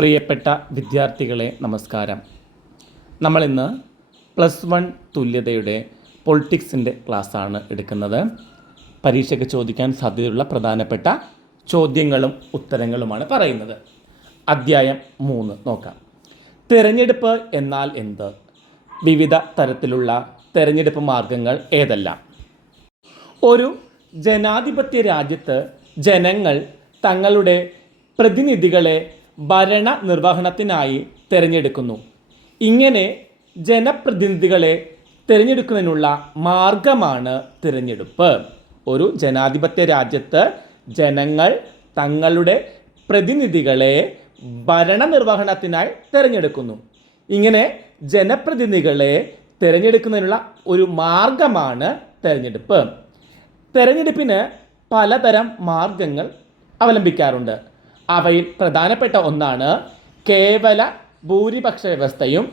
പ്രിയപ്പെട്ട വിദ്യാർത്ഥികളെ നമസ്കാരം. നമ്മളിന്ന് പ്ലസ് വൺ തുല്യതയുടെ പൊളിറ്റിക്സിന്റെ ക്ലാസ്സാണ് എടുക്കുന്നത്. പരീക്ഷയ്ക്ക് ചോദിക്കാൻ സാധ്യതയുള്ള പ്രധാനപ്പെട്ട ചോദ്യങ്ങളും ഉത്തരങ്ങളുമാണ് പറയുന്നത്. അദ്ധ്യായം മൂന്ന് നോക്കാം. തിരഞ്ഞെടുപ്പ് എന്നാൽ എന്ത്? വിവിധ തരത്തിലുള്ള തിരഞ്ഞെടുപ്പ് മാർഗങ്ങൾ ഏതെല്ലാം? ഒരു ജനാധിപത്യ രാജ്യത്ത് ജനങ്ങൾ തങ്ങളുടെ പ്രതിനിധികളെ ഭരണ നിർവഹണത്തിനായി തിരഞ്ഞെടുക്കുന്നു. ഇങ്ങനെ ജനപ്രതിനിധികളെ തിരഞ്ഞെടുക്കുന്നതിനുള്ള മാർഗമാണ് തിരഞ്ഞെടുപ്പ്. ഒരു ജനാധിപത്യ രാജ്യത്ത് ജനങ്ങൾ തങ്ങളുടെ പ്രതിനിധികളെ ഭരണ നിർവഹണത്തിനായി തിരഞ്ഞെടുക്കുന്നു. ഇങ്ങനെ ജനപ്രതിനിധികളെ തിരഞ്ഞെടുക്കുന്നതിനുള്ള ഒരു മാർഗമാണ് തിരഞ്ഞെടുപ്പ്. തിരഞ്ഞെടുപ്പിന് പലതരം മാർഗങ്ങൾ അവലംബിക്കാറുണ്ട്. അവയിൽ പ്രധാനപ്പെട്ട ഒന്നാണ് കേവല ഭൂരിപക്ഷ വ്യവസ്ഥയും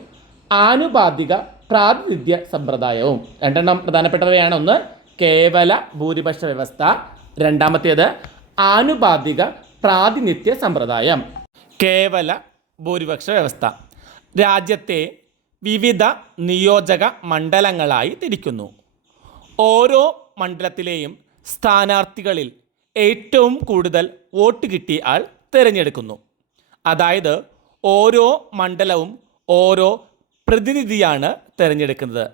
ആനുപാതിക പ്രാതിനിധ്യ സമ്പ്രദായവും. രണ്ടെണ്ണം പ്രധാനപ്പെട്ടവയാണ്. ഒന്ന് കേവല ഭൂരിപക്ഷ വ്യവസ്ഥ. രണ്ടാമത്തേത് ആനുപാതിക പ്രാതിനിധ്യ സമ്പ്രദായം. കേവല ഭൂരിപക്ഷ വ്യവസ്ഥ. രാജ്യത്തെ വിവിധ നിയോജക മണ്ഡലങ്ങളായി തിരിക്കുന്നു. ഓരോ മണ്ഡലത്തിലെയും സ്ഥാനാർത്ഥികളിൽ ഏറ്റവും കൂടുതൽ വോട്ട് കിട്ടിയ ആൾ തിരഞ്ഞെടുക്കുന്നു. അതായത് ഓരോ മണ്ഡലവും ഓരോ പ്രതിനിധിയാണ് തിരഞ്ഞെടുക്കുന്നത്.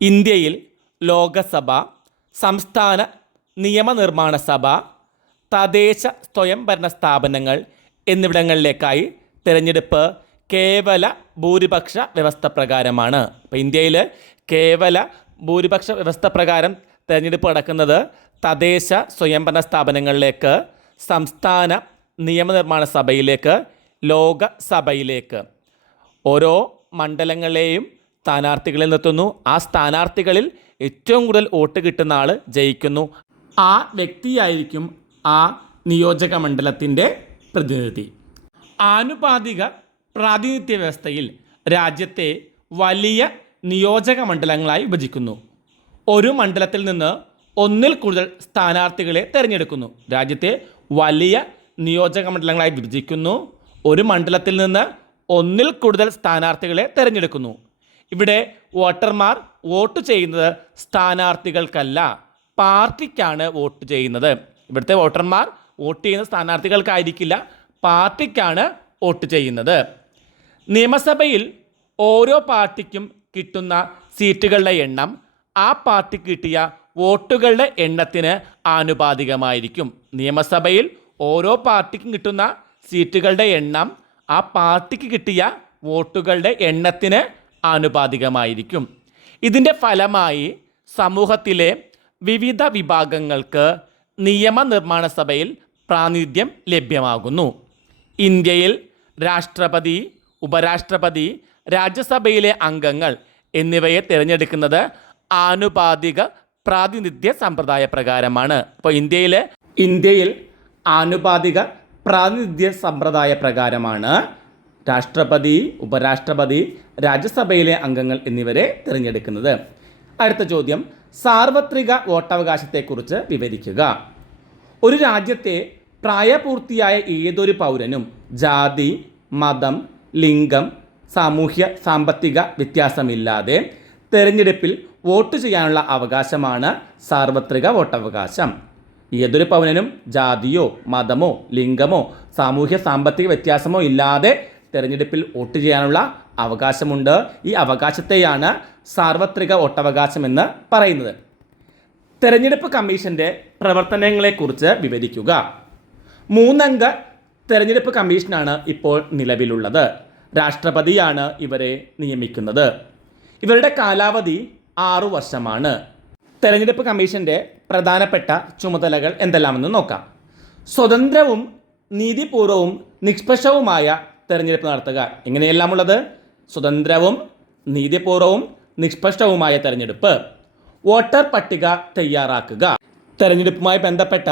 ഇന്ത്യയിൽ ലോകസഭ സംസ്ഥാന നിയമനിർമ്മാണ സഭ തദ്ദേശ സ്വയംഭരണ സ്ഥാപനങ്ങൾ എന്നിവിടങ്ങളിലേക്കായി തിരഞ്ഞെടുപ്പ് കേവല ഭൂരിപക്ഷ വ്യവസ്ഥ പ്രകാരമാണ്. അപ്പോൾ ഇന്ത്യയിൽ കേവല ഭൂരിപക്ഷ വ്യവസ്ഥ പ്രകാരം തിരഞ്ഞെടുപ്പ് നടക്കുന്നത് തദ്ദേശ സ്വയംഭരണ സ്ഥാപനങ്ങളിലേക്ക് സംസ്ഥാന നിയമനിർമ്മാണ സഭയിലേക്ക് ലോകസഭയിലേക്ക് ഓരോ മണ്ഡലങ്ങളെയും സ്ഥാനാർത്ഥികളിൽ നിർത്തുന്നു. ആ സ്ഥാനാർത്ഥികളിൽ ഏറ്റവും കൂടുതൽ വോട്ട് കിട്ടുന്ന ആൾ ജയിക്കുന്നു. ആ വ്യക്തിയായിരിക്കും ആ നിയോജക മണ്ഡലത്തിന്റെ പ്രതിനിധി. ആനുപാതിക പ്രാതിനിധ്യ വ്യവസ്ഥയിൽ രാജ്യത്തെ വലിയ നിയോജക മണ്ഡലങ്ങളായി വിഭജിക്കുന്നു. ഒരു മണ്ഡലത്തിൽ നിന്ന് ഒന്നിൽ കൂടുതൽ സ്ഥാനാർത്ഥികളെ തിരഞ്ഞെടുക്കുന്നു. രാജ്യത്തെ വലിയ നിയോജക മണ്ഡലങ്ങളായി വിഭജിക്കുന്നു. ഒരു മണ്ഡലത്തിൽ നിന്ന് ഒന്നിൽ കൂടുതൽ സ്ഥാനാർത്ഥികളെ തിരഞ്ഞെടുക്കുന്നു. ഇവിടെ വോട്ടർമാർ വോട്ട് ചെയ്യുന്നത് സ്ഥാനാർത്ഥികൾക്കല്ല പാർട്ടിക്കാണ് വോട്ട് ചെയ്യുന്നത്. ഇവിടുത്തെ വോട്ടർമാർ വോട്ട് ചെയ്യുന്ന സ്ഥാനാർത്ഥികൾക്കായിരിക്കില്ല പാർട്ടിക്കാണ് വോട്ട് ചെയ്യുന്നത്. നിയമസഭയിൽ ഓരോ പാർട്ടിക്കും കിട്ടുന്ന സീറ്റുകളുടെ എണ്ണം ആ പാർട്ടിക്ക് കിട്ടിയ വോട്ടുകളുടെ എണ്ണത്തിന് ആനുപാതികമായിരിക്കും. നിയമസഭയിൽ ഓരോ പാർട്ടിക്കും കിട്ടുന്ന സീറ്റുകളുടെ എണ്ണം ആ പാർട്ടിക്ക് കിട്ടിയ വോട്ടുകളുടെ എണ്ണത്തിന് ആനുപാതികമായിരിക്കും. ഇതിന്റെ ഫലമായി സമൂഹത്തിലെ വിവിധ വിഭാഗങ്ങൾക്ക് നിയമനിർമ്മാണ സഭയിൽ പ്രാതിനിധ്യം ലഭ്യമാകുന്നു. ഇന്ത്യയിൽ രാഷ്ട്രപതി ഉപരാഷ്ട്രപതി രാജ്യസഭയിലെ അംഗങ്ങൾ എന്നിവയെ തിരഞ്ഞെടുക്കുന്നത് ആനുപാതിക പ്രാതിനിധ്യ സമ്പ്രദായ പ്രകാരമാണ് അപ്പോൾ ഇന്ത്യയിലെ ഇന്ത്യയിൽ ആനുപാതിക പ്രാതിനിധ്യ സമ്പ്രദായ പ്രകാരമാണ് രാഷ്ട്രപതി ഉപരാഷ്ട്രപതി രാജ്യസഭയിലെ അംഗങ്ങൾ എന്നിവരെ തിരഞ്ഞെടുക്കുന്നത്. അടുത്ത ചോദ്യം സാർവത്രിക വോട്ടവകാശത്തെക്കുറിച്ച് വിവരിക്കുക. ഒരു രാജ്യത്തെ പ്രായപൂർത്തിയായ ഏതൊരു പൗരനും ജാതി മതം ലിംഗം സാമൂഹ്യ സാമ്പത്തിക വ്യത്യാസമില്ലാതെ തെരഞ്ഞെടുപ്പിൽ വോട്ട് ചെയ്യാനുള്ള അവകാശമാണ് സാർവത്രിക വോട്ടവകാശം. ഏതൊരു പൗരനും ജാതിയോ മതമോ ലിംഗമോ സാമൂഹ്യ സാമ്പത്തിക വ്യത്യാസമോ ഇല്ലാതെ തെരഞ്ഞെടുപ്പിൽ വോട്ട് ചെയ്യാനുള്ള അവകാശമുണ്ട്. ഈ അവകാശത്തെയാണ് സാർവത്രിക വോട്ടവകാശം എന്ന് പറയുന്നത്. തെരഞ്ഞെടുപ്പ് കമ്മീഷന്റെ പ്രവർത്തനങ്ങളെക്കുറിച്ച് വിവരിക്കുക. മൂന്നംഗ തെരഞ്ഞെടുപ്പ് കമ്മീഷനാണ് ഇപ്പോൾ നിലവിലുള്ളത്. രാഷ്ട്രപതിയാണ് ഇവരെ നിയമിക്കുന്നത്. ഇവരുടെ കാലാവധി ആറു വർഷമാണ്. തെരഞ്ഞെടുപ്പ് കമ്മീഷന്റെ പ്രധാനപ്പെട്ട ചുമതലകൾ എന്തെല്ലാമെന്ന് നോക്കാം. സ്വതന്ത്രവും നീതിപൂർവവും നിഷ്പക്ഷവുമായ തെരഞ്ഞെടുപ്പ് നടത്തുക. എങ്ങനെയെല്ലാമുള്ളത് സ്വതന്ത്രവും നീതിപൂർവവും നിഷ്പക്ഷവുമായ തെരഞ്ഞെടുപ്പ്. വോട്ടർ പട്ടിക തയ്യാറാക്കുക. തെരഞ്ഞെടുപ്പുമായി ബന്ധപ്പെട്ട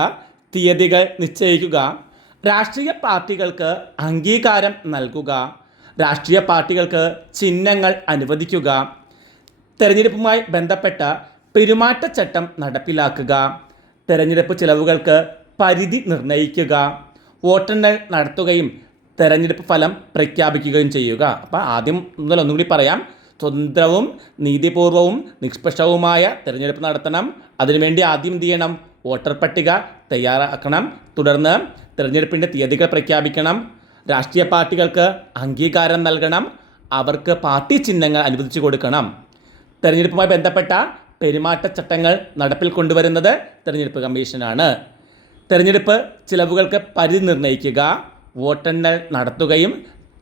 തീയതികൾ നിശ്ചയിക്കുക. രാഷ്ട്രീയ പാർട്ടികൾക്ക് അംഗീകാരം നൽകുക. രാഷ്ട്രീയ പാർട്ടികൾക്ക് ചിഹ്നങ്ങൾ അനുവദിക്കുക. തെരഞ്ഞെടുപ്പുമായി ബന്ധപ്പെട്ട പെരുമാറ്റച്ചട്ടം നടപ്പിലാക്കുക. തെരഞ്ഞെടുപ്പ് ചിലവുകൾക്ക് പരിധി നിർണയിക്കുക. വോട്ടെണ്ണൽ നടത്തുകയും തെരഞ്ഞെടുപ്പ് ഫലം പ്രഖ്യാപിക്കുകയും ചെയ്യുക. അപ്പോൾ ആദ്യം മുതൽ ഒന്നുകൂടി പറയാം. സ്വതന്ത്രവും നീതിപൂർവവും നിഷ്പക്ഷവുമായ തെരഞ്ഞെടുപ്പ് നടത്തണം. അതിനുവേണ്ടി ആദ്യം എന്ത് ചെയ്യണം? വോട്ടർ പട്ടിക തയ്യാറാക്കണം. തുടർന്ന് തെരഞ്ഞെടുപ്പിന്റെ തീയതികൾ പ്രഖ്യാപിക്കണം. രാഷ്ട്രീയ പാർട്ടികൾക്ക് അംഗീകാരം നൽകണം. അവർക്ക് പാർട്ടി ചിഹ്നങ്ങൾ അനുവദിച്ചു കൊടുക്കണം. തെരഞ്ഞെടുപ്പുമായി ബന്ധപ്പെട്ട പെരുമാറ്റച്ചട്ടങ്ങൾ നടപ്പിൽ കൊണ്ടുവരുന്നത് തെരഞ്ഞെടുപ്പ് കമ്മീഷനാണ്. തെരഞ്ഞെടുപ്പ് ചിലവുകൾക്ക് പരിധി നിർണയിക്കുക വോട്ടെണ്ണൽ നടത്തുകയും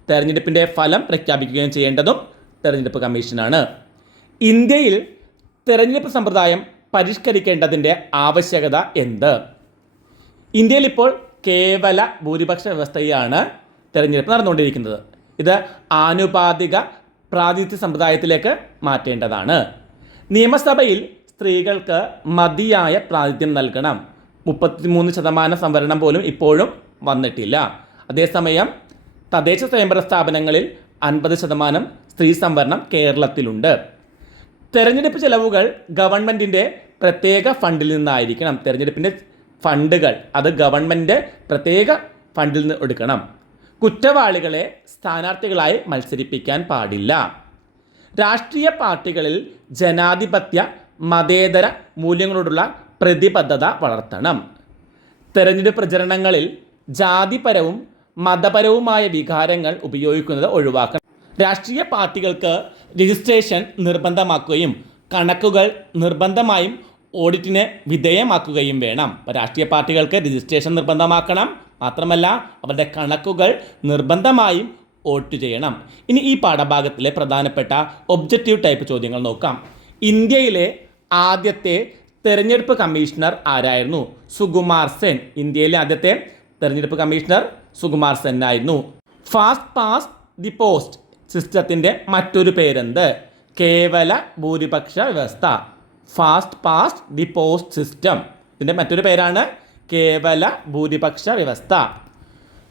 തെരഞ്ഞെടുപ്പിന്റെ ഫലം പ്രഖ്യാപിക്കുകയും ചെയ്യേണ്ടതും തെരഞ്ഞെടുപ്പ് കമ്മീഷനാണ്. ഇന്ത്യയിൽ തെരഞ്ഞെടുപ്പ് സമ്പ്രദായം പരിഷ്കരിക്കേണ്ടതിന്റെ ആവശ്യകത എന്ത്? ഇന്ത്യയിൽ ഇപ്പോൾ കേവല ഭൂരിപക്ഷ വ്യവസ്ഥയാണ് തെരഞ്ഞെടുപ്പ് നടന്നുകൊണ്ടിരിക്കുന്നത്. ഇത് ആനുപാതിക പ്രാതിനിധ്യ സമ്പ്രദായത്തിലേക്ക് മാറ്റേണ്ടതാണ്. നിയമസഭയിൽ സ്ത്രീകൾക്ക് മതിയായ പ്രാതിനിധ്യം നൽകണം. മുപ്പത്തിമൂന്ന് ശതമാനം സംവരണം പോലും ഇപ്പോഴും വന്നിട്ടില്ല. അതേസമയം തദ്ദേശ സ്വയംഭരണ സ്ഥാപനങ്ങളിൽ അൻപത് ശതമാനം സ്ത്രീ സംവരണം കേരളത്തിലുണ്ട്. തെരഞ്ഞെടുപ്പ് ചെലവുകൾ ഗവൺമെന്റിന്റെ പ്രത്യേക ഫണ്ടിൽ നിന്നായിരിക്കണം. തെരഞ്ഞെടുപ്പിന്റെ ഫണ്ടുകൾ അത് ഗവൺമെന്റ് പ്രത്യേക ഫണ്ടിൽ നിന്ന് എടുക്കണം. കുറ്റവാളികളെ സ്ഥാനാർത്ഥികളായി മത്സരിപ്പിക്കാൻ പാടില്ല. രാഷ്ട്രീയ പാർട്ടികളിൽ ജനാധിപത്യ മതേതര മൂല്യങ്ങളോടുള്ള പ്രതിബദ്ധത വളർത്തണം. തെരഞ്ഞെടുപ്പ് പ്രചരണങ്ങളിൽ ജാതിപരവും മതപരവുമായ വികാരങ്ങൾ ഉപയോഗിക്കുന്നത് ഒഴിവാക്കണം. രാഷ്ട്രീയ പാർട്ടികൾക്ക് രജിസ്ട്രേഷൻ നിർബന്ധമാക്കുകയും കണക്കുകൾ നിർബന്ധമായും ഓഡിറ്റിന് വിധേയമാക്കുകയും വേണം. രാഷ്ട്രീയ പാർട്ടികൾക്ക് രജിസ്ട്രേഷൻ നിർബന്ധമാക്കണം. മാത്രമല്ല അവരുടെ കണക്കുകൾ നിർബന്ധമായും ഓഡിറ്റ് ചെയ്യണം. ഇനി ഈ പാഠഭാഗത്തിലെ പ്രധാനപ്പെട്ട ഒബ്ജക്റ്റീവ് ടൈപ്പ് ചോദ്യങ്ങൾ നോക്കാം. ഇന്ത്യയിലെ ആദ്യത്തെ തെരഞ്ഞെടുപ്പ് കമ്മീഷണർ ആരായിരുന്നു? സുകുമാർ സെൻ. ഇന്ത്യയിലെ ആദ്യത്തെ തെരഞ്ഞെടുപ്പ് കമ്മീഷണർ സുകുമാർ സെൻ ആയിരുന്നു. ഫാസ്റ്റ് പാസ് ദി പോസ്റ്റ് സിസ്റ്റത്തിന്റെ മറ്റൊരു പേരെന്ത്? കേവല ഭൂരിപക്ഷ വ്യവസ്ഥ. First past the post system ഇതിന്റെ മറ്റൊരു പേരാണ് കേവല ഭൂരിപക്ഷ വ്യവസ്ഥ.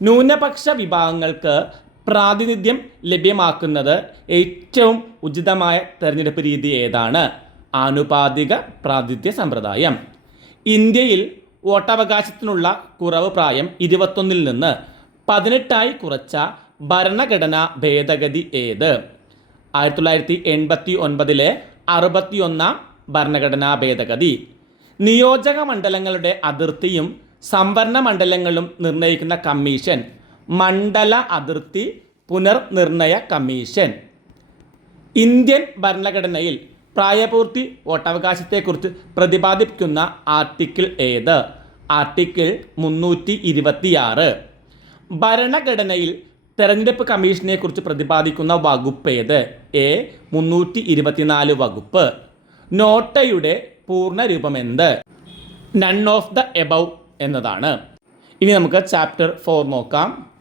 ന്യൂനപക്ഷ വിഭാഗങ്ങൾക്ക് പ്രാതിനിധ്യം ലഭ്യമാക്കുന്നത് ഏറ്റവും ഉചിതമായ തെരഞ്ഞെടുപ്പ് രീതി ഏതാണ്? ആനുപാതിക പ്രാതിനിധ്യ സമ്പ്രദായം. ഇന്ത്യയിൽ വോട്ടവകാശത്തിനുള്ള കുറവ് പ്രായം ഇരുപത്തൊന്നിൽ നിന്ന് പതിനെട്ടായി കുറച്ച ഭരണഘടനാ ഭേദഗതി ഏത്? ആയിരത്തി തൊള്ളായിരത്തി എൺപത്തി ഒൻപതിലെ അറുപത്തിയൊന്നാം ഭരണഘടനാ ഭേദഗതി. നിയോജക മണ്ഡലങ്ങളുടെ അതിർത്തിയും സംവരണ മണ്ഡലങ്ങളും നിർണയിക്കുന്ന കമ്മീഷൻ മണ്ഡല അതിർത്തി പുനർനിർണയ കമ്മീഷൻ. ഇന്ത്യൻ ഭരണഘടനയിൽ പ്രായപൂർത്തി വോട്ടവകാശത്തെക്കുറിച്ച് പ്രതിപാദിക്കുന്ന ആർട്ടിക്കിൾ ഏത്? ആർട്ടിക്കിൾ മുന്നൂറ്റി ഇരുപത്തിയാറ് ഭരണഘടനയിൽ തെരഞ്ഞെടുപ്പ് കമ്മീഷനെക്കുറിച്ച് പ്രതിപാദിക്കുന്ന വകുപ്പ് ഏത്? എ മുന്നൂറ്റി ഇരുപത്തിനാല് വകുപ്പ്. നോട്ടയുടെ പൂർണ രൂപം എന്ത്? നൺ ഓഫ് ദ എബവ് എന്നതാണ്. ഇനി നമുക്ക് ചാപ്റ്റർ ഫോർ നോക്കാം.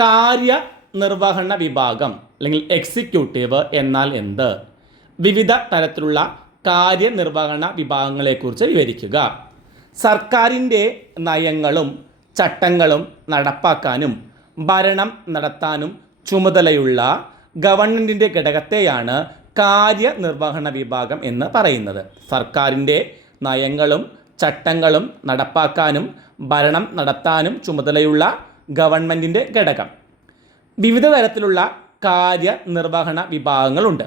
കാര്യനിർവഹണ വിഭാഗം അല്ലെങ്കിൽ എക്സിക്യൂട്ടീവ് എന്നാൽ എന്ത്? വിവിധ തരത്തിലുള്ള കാര്യനിർവഹണ വിഭാഗങ്ങളെക്കുറിച്ച് വിവരിക്കുക. സർക്കാരിന്റെ നയങ്ങളും ചട്ടങ്ങളും നടപ്പാക്കാനും ഭരണം നടത്താനും ചുമതലയുള്ള ഗവൺമെന്റിന്റെ ഘടകത്തെയാണ് കാര്യനിർവഹണ വിഭാഗം എന്ന് പറയുന്നത്. സർക്കാരിന്റെ നയങ്ങളും ചട്ടങ്ങളും നടപ്പാക്കാനും ഭരണം നടത്താനും ചുമതലയുള്ള ഗവൺമെന്റിന്റെ ഘടകം. വിവിധ തരത്തിലുള്ള കാര്യനിർവഹണ വിഭാഗങ്ങളുണ്ട്.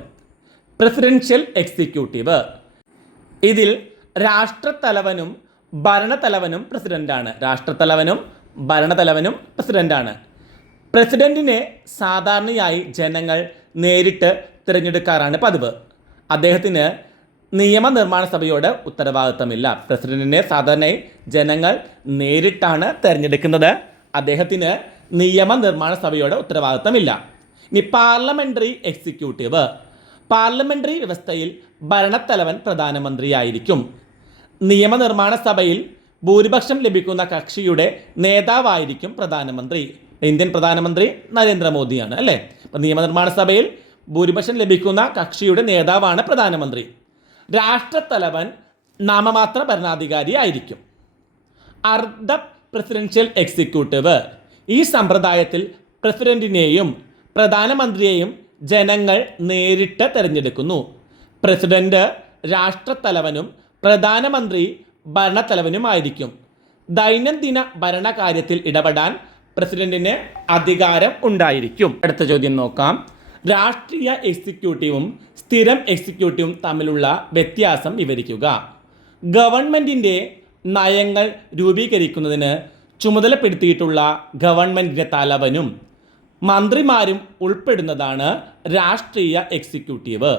പ്രസിഡൻഷ്യൽ എക്സിക്യൂട്ടീവ് ഇതിൽ രാഷ്ട്രത്തലവനും ഭരണത്തലവനും പ്രസിഡന്റാണ് രാഷ്ട്രത്തലവനും ഭരണത്തലവനും പ്രസിഡന്റാണ് പ്രസിഡന്റിനെ സാധാരണയായി ജനങ്ങൾ നേരിട്ട് തിരഞ്ഞെടുക്കാറാണ് പതിവ്. അദ്ദേഹത്തിന് നിയമനിർമ്മാണ സഭയോട് ഉത്തരവാദിത്തമില്ല. പ്രസിഡന്റിനെ സാധാരണയായി ജനങ്ങൾ നേരിട്ടാണ് തിരഞ്ഞെടുക്കുന്നത്. അദ്ദേഹത്തിന് നിയമനിർമ്മാണ സഭയുടെ ഉത്തരവാദിത്തമില്ല. ഇനി പാർലമെന്ററി എക്സിക്യൂട്ടീവ്. പാർലമെന്ററി വ്യവസ്ഥയിൽ ഭരണത്തലവൻ പ്രധാനമന്ത്രിയായിരിക്കും. നിയമനിർമ്മാണ സഭയിൽ ഭൂരിപക്ഷം ലഭിക്കുന്ന കക്ഷിയുടെ നേതാവായിരിക്കും പ്രധാനമന്ത്രി. ഇന്ത്യൻ പ്രധാനമന്ത്രി നരേന്ദ്രമോദിയാണ് അല്ലേ? അപ്പം നിയമനിർമ്മാണ സഭയിൽ ഭൂരിപക്ഷം ലഭിക്കുന്ന കക്ഷിയുടെ നേതാവാണ് പ്രധാനമന്ത്രി. രാഷ്ട്രത്തലവൻ നാമമാത്ര ഭരണാധികാരി ആയിരിക്കും. അർദ്ധ പ്രസിഡൻഷ്യൽ എക്സിക്യൂട്ടീവ് ഈ സമ്പ്രദായത്തിൽ പ്രസിഡന്റിനെയും പ്രധാനമന്ത്രിയെയും ജനങ്ങൾ നേരിട്ട് തിരഞ്ഞെടുക്കുന്നു. പ്രസിഡന്റ് രാഷ്ട്രത്തലവനും പ്രധാനമന്ത്രി ഭരണത്തലവനുമായിരിക്കും. ദൈനംദിന ഭരണകാര്യത്തിൽ ഇടപെടാൻ പ്രസിഡന്റിന് അധികാരം ഉണ്ടായിരിക്കും. അടുത്ത ചോദ്യം നോക്കാം. രാഷ്ട്രീയ എക്സിക്യൂട്ടീവും സ്ഥിരം എക്സിക്യൂട്ടീവും തമ്മിലുള്ള വ്യത്യാസം വിവരിക്കുക. ഗവൺമെന്റിന്റെ നയങ്ങൾ രൂപീകരിക്കുന്നതിന് ചുമതലപ്പെടുത്തിയിട്ടുള്ള ഗവൺമെന്റിന്റെ തലവനും മന്ത്രിമാരും ഉൾപ്പെടുന്നതാണ് രാഷ്ട്രീയ എക്സിക്യൂട്ടീവ്.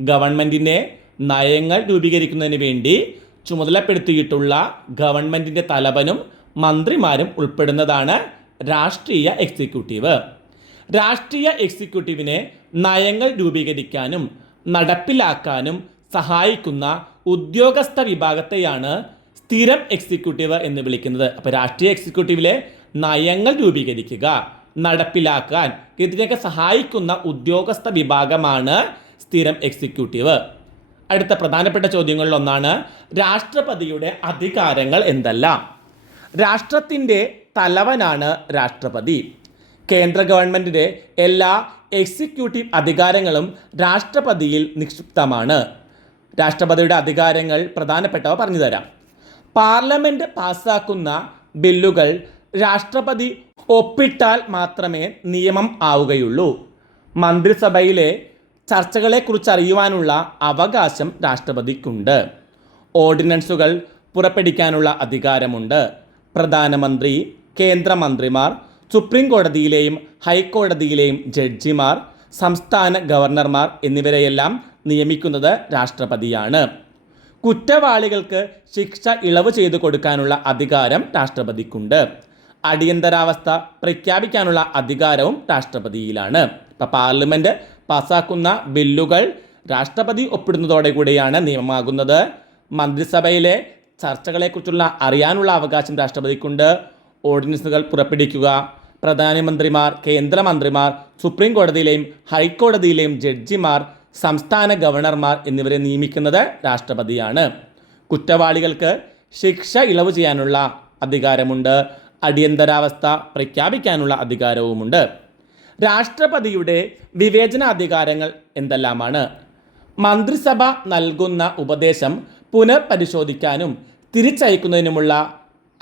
ഗവൺമെന്റിന്റെ നയങ്ങൾ രൂപീകരിക്കുന്നതിന് വേണ്ടി ചുമതലപ്പെടുത്തിയിട്ടുള്ള ഗവൺമെന്റിന്റെ തലവനും മന്ത്രിമാരും ഉൾപ്പെടുന്നതാണ് രാഷ്ട്രീയ എക്സിക്യൂട്ടീവ്. രാഷ്ട്രീയ എക്സിക്യൂട്ടീവിനെ നയങ്ങൾ രൂപീകരിക്കാനും നടപ്പിലാക്കാനും സഹായിക്കുന്ന ഉദ്യോഗസ്ഥ വിഭാഗത്തെയാണ് സ്ഥിരം എക്സിക്യൂട്ടീവ് എന്ന് വിളിക്കുന്നത്. അപ്പോൾ രാഷ്ട്രീയ എക്സിക്യൂട്ടീവിലെ നയങ്ങൾ രൂപീകരിക്കുക നടപ്പിലാക്കാൻ ഇതിനൊക്കെ സഹായിക്കുന്ന ഉദ്യോഗസ്ഥ വിഭാഗമാണ് സ്ഥിരം എക്സിക്യൂട്ടീവ് അടുത്ത പ്രധാനപ്പെട്ട ചോദ്യങ്ങളിൽ ഒന്നാണ് രാഷ്ട്രപതിയുടെ അധികാരങ്ങൾ എന്തെല്ലാം? രാഷ്ട്രത്തിന്റെ തലവനാണ് രാഷ്ട്രപതി. കേന്ദ്ര ഗവൺമെന്റിന്റെ എല്ലാ എക്സിക്യൂട്ടീവ് അധികാരങ്ങളും രാഷ്ട്രപതിയിൽ നിക്ഷിപ്തമാണ്. രാഷ്ട്രപതിയുടെ അധികാരങ്ങൾ പ്രധാനപ്പെട്ടവ പറഞ്ഞു തരാം പാർലമെന്റ് പാസാക്കുന്ന ബില്ലുകൾ രാഷ്ട്രപതി ഒപ്പിട്ടാൽ മാത്രമേ നിയമം ആവുകയുള്ളൂ. മന്ത്രിസഭയിലെ ചർച്ചകളെക്കുറിച്ച് അറിയുവാനുള്ള അവകാശം രാഷ്ട്രപതിക്കുണ്ട്. ഓർഡിനൻസുകൾ പുറപ്പെടുവിക്കാനുള്ള അധികാരമുണ്ട്. പ്രധാനമന്ത്രി കേന്ദ്രമന്ത്രിമാർ സുപ്രീം കോടതിയിലെയും ഹൈക്കോടതിയിലെയും ജഡ്ജിമാർ സംസ്ഥാന ഗവർണർമാർ എന്നിവരെയെല്ലാം നിയമിക്കുന്നത് രാഷ്ട്രപതിയാണ്. കുറ്റവാളികൾക്ക് ശിക്ഷ ഇളവ് ചെയ്തു കൊടുക്കാനുള്ള അധികാരം രാഷ്ട്രപതിക്കുണ്ട്. അടിയന്തരാവസ്ഥ പ്രഖ്യാപിക്കാനുള്ള അധികാരവും രാഷ്ട്രപതിയിലാണ്. ഇപ്പം പാർലമെന്റ് പാസ്സാക്കുന്ന ബില്ലുകൾ രാഷ്ട്രപതി ഒപ്പിടുന്നതോടെ കൂടിയാണ് നിയമമാകുന്നത്. മന്ത്രിസഭയിലെ ചർച്ചകളെക്കുറിച്ചുള്ള അറിയാനുള്ള അവകാശം രാഷ്ട്രപതിക്കുണ്ട്. ഓർഡിനൻസുകൾ പുറപ്പെടുവിക്കുക. പ്രധാനമന്ത്രിമാർ കേന്ദ്രമന്ത്രിമാർ സുപ്രീം കോടതിയിലെയും ഹൈക്കോടതിയിലെയും ജഡ്ജിമാർ സംസ്ഥാന ഗവർണർമാർ എന്നിവരെ നിയമിക്കുന്നത് രാഷ്ട്രപതിയാണ്. കുറ്റവാളികൾക്ക് ശിക്ഷ ഇളവ് ചെയ്യാനുള്ള അധികാരമുണ്ട്. അടിയന്തരാവസ്ഥ പ്രഖ്യാപിക്കാനുള്ള അധികാരവുമുണ്ട്. രാഷ്ട്രപതിയുടെ വിവേചനാധികാരങ്ങൾ എന്തെല്ലാമാണ്? മന്ത്രിസഭ നൽകുന്ന ഉപദേശം പുനഃപരിശോധിക്കാനും തിരിച്ചയക്കുന്നതിനുമുള്ള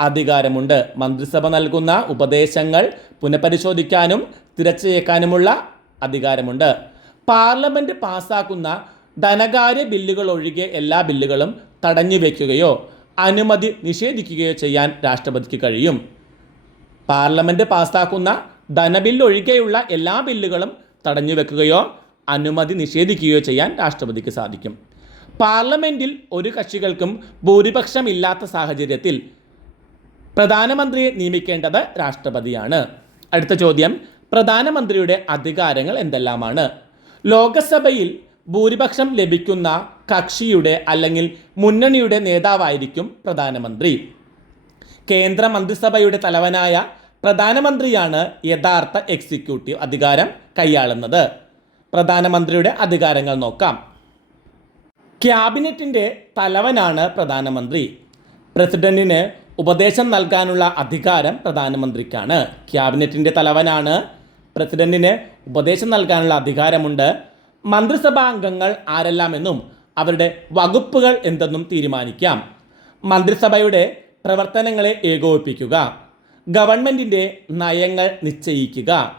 അധികാരമുണ്ട്. മന്ത്രിസഭ നൽകുന്ന ഉപദേശങ്ങൾ പുനഃപരിശോധിക്കാനും തിരച്ചയക്കാനുമുള്ള അധികാരമുണ്ട്. പാർലമെന്റ് പാസ്സാക്കുന്ന ധനകാര്യ ബില്ലുകൾ ഒഴികെ എല്ലാ ബില്ലുകളും തടഞ്ഞു വയ്ക്കുകയോ അനുമതി നിഷേധിക്കുകയോ ചെയ്യാൻ രാഷ്ട്രപതിക്ക് കഴിയും. പാർലമെന്റ് പാസ്സാക്കുന്ന ധനബില്ലൊഴികെയുള്ള എല്ലാ ബില്ലുകളും തടഞ്ഞു വെക്കുകയോ അനുമതി നിഷേധിക്കുകയോ ചെയ്യാൻ രാഷ്ട്രപതിക്ക് സാധിക്കും. പാർലമെന്റിൽ ഒരു കക്ഷികൾക്കും ഭൂരിപക്ഷമില്ലാത്ത സാഹചര്യത്തിൽ പ്രധാനമന്ത്രിയെ നിയമിക്കേണ്ടത് രാഷ്ട്രപതിയാണ്. അടുത്ത ചോദ്യം പ്രധാനമന്ത്രിയുടെ അധികാരങ്ങൾ എന്തെല്ലാമാണ്? ലോകസഭയിൽ ഭൂരിപക്ഷം ലഭിക്കുന്ന കക്ഷിയുടെ അല്ലെങ്കിൽ മുന്നണിയുടെ നേതാവായിരിക്കും പ്രധാനമന്ത്രി. കേന്ദ്ര മന്ത്രിസഭയുടെ തലവനായ പ്രധാനമന്ത്രിയാണ് യഥാർത്ഥ എക്സിക്യൂട്ടീവ് അധികാരം കൈയാളുന്നത്. പ്രധാനമന്ത്രിയുടെ അധികാരങ്ങൾ നോക്കാം. ക്യാബിനറ്റിന്റെ തലവനാണ് പ്രധാനമന്ത്രി. പ്രസിഡന്റിന് ഉപദേശം നൽകാനുള്ള അധികാരം പ്രധാനമന്ത്രിക്കാണ്. ക്യാബിനറ്റിന്റെ തലവനാണ് പ്രസിഡന്റിന് ഉപദേശം നൽകാനുള്ള അധികാരമുണ്ട്. മന്ത്രിസഭാ അംഗങ്ങൾ ആരെല്ലാമെന്നും അവരുടെ വകുപ്പുകൾ എന്തെന്നും തീരുമാനിക്കാം. മന്ത്രിസഭയുടെ പ്രവർത്തനങ്ങളെ ഏകോപിപ്പിക്കുക. ഗവൺമെന്റിന്റെ നയങ്ങൾ നിശ്ചയിക്കുക.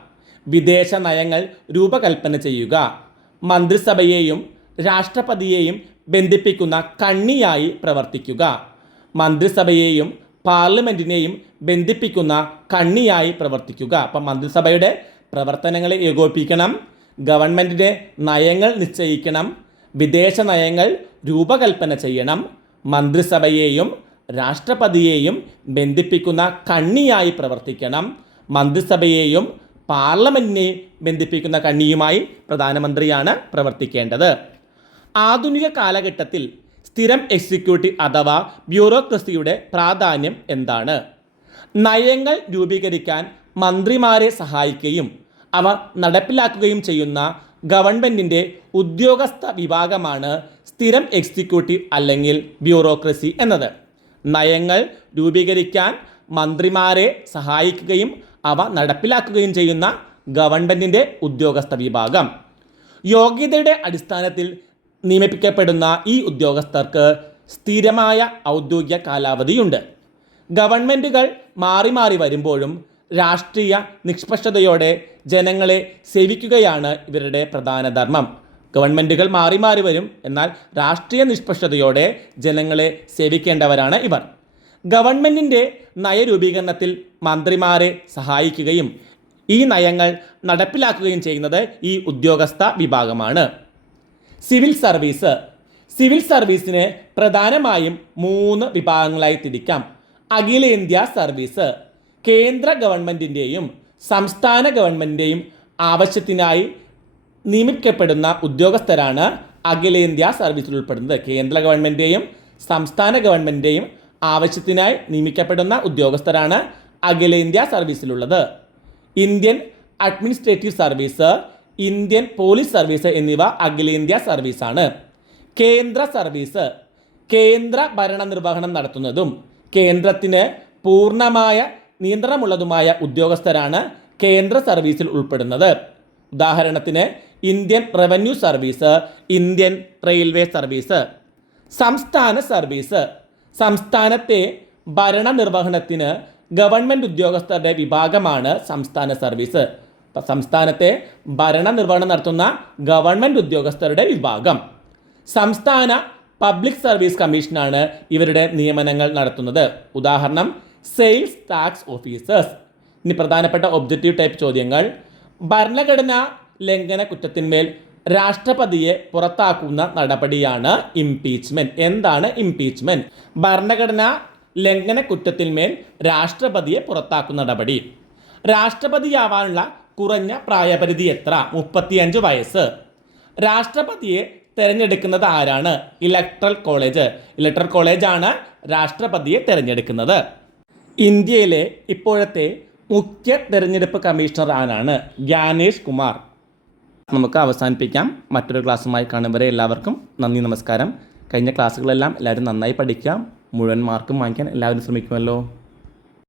വിദേശ നയങ്ങൾ രൂപകൽപ്പന ചെയ്യുക. മന്ത്രിസഭയെയും രാഷ്ട്രപതിയെയും ബന്ധിപ്പിക്കുന്ന കണ്ണിയായി പ്രവർത്തിക്കുക. മന്ത്രിസഭയെയും പാർലമെന്റിനെയും ബന്ധിപ്പിക്കുന്ന കണ്ണിയായി പ്രവർത്തിക്കുക. അപ്പം മന്ത്രിസഭയുടെ പ്രവർത്തനങ്ങളെ ഏകോപിപ്പിക്കണം. ഗവൺമെന്റിന്റെ നയങ്ങൾ നിശ്ചയിക്കണം. വിദേശ നയങ്ങൾ രൂപകൽപ്പന ചെയ്യണം. മന്ത്രിസഭയെയും രാഷ്ട്രപതിയെയും ബന്ധിപ്പിക്കുന്ന കണ്ണിയായി പ്രവർത്തിക്കണം. മന്ത്രിസഭയെയും പാർലമെന്റിനെയും ബന്ധിപ്പിക്കുന്ന കണ്ണിയുമായി പ്രധാനമന്ത്രിയാണ് പ്രവർത്തിക്കേണ്ടത്. ആധുനിക കാലഘട്ടത്തിൽ സ്ഥിരം എക്സിക്യൂട്ടീവ് അഥവാ ബ്യൂറോക്രസിയുടെ പ്രാധാന്യം എന്താണ്? നയങ്ങൾ രൂപീകരിക്കാൻ മന്ത്രിമാരെ സഹായിക്കുകയും അവ നടപ്പിലാക്കുകയും ചെയ്യുന്ന ഗവൺമെന്റിന്റെ ഉദ്യോഗസ്ഥ വിഭാഗമാണ് സ്ഥിരം എക്സിക്യൂട്ടീവ് അല്ലെങ്കിൽ ബ്യൂറോക്രസി എന്നത്. നയങ്ങൾ രൂപീകരിക്കാൻ മന്ത്രിമാരെ സഹായിക്കുകയും അവ നടപ്പിലാക്കുകയും ചെയ്യുന്ന ഗവൺമെന്റിന്റെ ഉദ്യോഗസ്ഥ വിഭാഗം. യോഗ്യതയുടെ അടിസ്ഥാനത്തിൽ നിയമിപ്പിക്കപ്പെടുന്ന ഈ ഉദ്യോഗസ്ഥർക്ക് സ്ഥിരമായ ഔദ്യോഗിക കാലാവധിയുണ്ട്. ഗവൺമെന്റുകൾ മാറി മാറി വരുമ്പോഴും രാഷ്ട്രീയ നിഷ്പക്ഷതയോടെ ജനങ്ങളെ സേവിക്കുകയാണ് ഇവരുടെ പ്രധാന ധർമ്മം. ഗവൺമെന്റുകൾ മാറി മാറി വരും. എന്നാൽ രാഷ്ട്രീയ നിഷ്പക്ഷതയോടെ ജനങ്ങളെ സേവിക്കേണ്ടവരാണ് ഇവർ. ഗവൺമെന്റിന്റെ നയരൂപീകരണത്തിൽ മന്ത്രിമാരെ സഹായിക്കുകയും ഈ നയങ്ങൾ നടപ്പിലാക്കുകയും ചെയ്യുന്നത് ഈ ഉദ്യോഗസ്ഥ വിഭാഗമാണ്. Civil service. സിവിൽ സർവീസിനെ പ്രധാനമായും മൂന്ന് വിഭാഗങ്ങളായി തിരിക്കാം. അഖിലേന്ത്യാ സർവീസ് കേന്ദ്ര ഗവൺമെന്റിന്റെയും സംസ്ഥാന ഗവൺമെന്റിന്റെയും ആവശ്യത്തിനായി നിയമിക്കപ്പെടുന്ന ഉദ്യോഗസ്ഥരാണ് അഖിലേന്ത്യാ സർവീസിൽ ഉൾപ്പെടുന്നത്. കേന്ദ്ര ഗവൺമെന്റിന്റെയും സംസ്ഥാന ഗവൺമെന്റിന്റെയും ആവശ്യത്തിനായി നിയമിക്കപ്പെടുന്ന ഉദ്യോഗസ്ഥരാണ് അഖിലേന്ത്യാ സർവീസിലുള്ളത്. Indian administrative service Indian police service എന്നിവ അഖിലേന്ത്യാ സർവീസാണ്. കേന്ദ്ര സർവീസ് കേന്ദ്ര ഭരണ നിർവഹണം നടത്തുന്നതും കേന്ദ്രത്തിന് പൂർണമായ നിയന്ത്രണമുള്ളതുമായ ഉദ്യോഗസ്ഥരാണ് കേന്ദ്ര സർവീസിൽ ഉൾപ്പെടുന്നത്. ഉദാഹരണത്തിന് Indian revenue service Indian railway service സംസ്ഥാന സർവീസ് സംസ്ഥാനത്തെ ഭരണനിർവഹണത്തിന് ഗവൺമെന്റ് ഉദ്യോഗസ്ഥരുടെ വിഭാഗമാണ് സംസ്ഥാന സർവീസ്. സംസ്ഥാനത്തെ ഭരണനിർവഹണം നടത്തുന്ന ഗവൺമെന്റ് ഉദ്യോഗസ്ഥരുടെ വിഭാഗം. സംസ്ഥാന പബ്ലിക് സർവീസ് കമ്മീഷനാണ് ഇവരുടെ നിയമനങ്ങൾ നടത്തുന്നത്. ഉദാഹരണം സെയിൽസ് ടാക്സ് ഓഫീസേഴ്സ് ഇനി പ്രധാനപ്പെട്ട ഒബ്ജക്റ്റീവ് ടൈപ്പ് ചോദ്യങ്ങൾ. ഭരണഘടനാ ലംഘന കുറ്റത്തിന്മേൽ രാഷ്ട്രപതിയെ പുറത്താക്കുന്ന നടപടിയാണ് ഇംപീച്ച്മെന്റ് എന്താണ് ഇംപീച്ച്മെന്റ് ഭരണഘടനാ ലംഘന കുറ്റത്തിന്മേൽ രാഷ്ട്രപതിയെ പുറത്താക്കുന്ന നടപടി. രാഷ്ട്രപതിയാവാനുള്ള കുറഞ്ഞ പ്രായപരിധി എത്ര? മുപ്പത്തിയഞ്ച് വയസ്സ്. രാഷ്ട്രപതിയെ തിരഞ്ഞെടുക്കുന്നത് ആരാണ്? Electoral college. ഇലക്ട്രൽ കോളേജാണ് രാഷ്ട്രപതിയെ തിരഞ്ഞെടുക്കുന്നത്. ഇന്ത്യയിലെ ഇപ്പോഴത്തെ മുഖ്യ തെരഞ്ഞെടുപ്പ് കമ്മീഷണർ ആരാണ്? ജ്ഞാനേഷ് കുമാർ. നമുക്ക് അവസാനിപ്പിക്കാം. മറ്റൊരു ക്ലാസ്സുമായി കാണും എല്ലാവർക്കും നന്ദി നമസ്കാരം. കഴിഞ്ഞ ക്ലാസ്സുകളെല്ലാം എല്ലാവരും നന്നായി പഠിക്കാം. മുഴുവൻ മാർക്കും വാങ്ങിക്കാൻ എല്ലാവരും ശ്രമിക്കുമല്ലോ.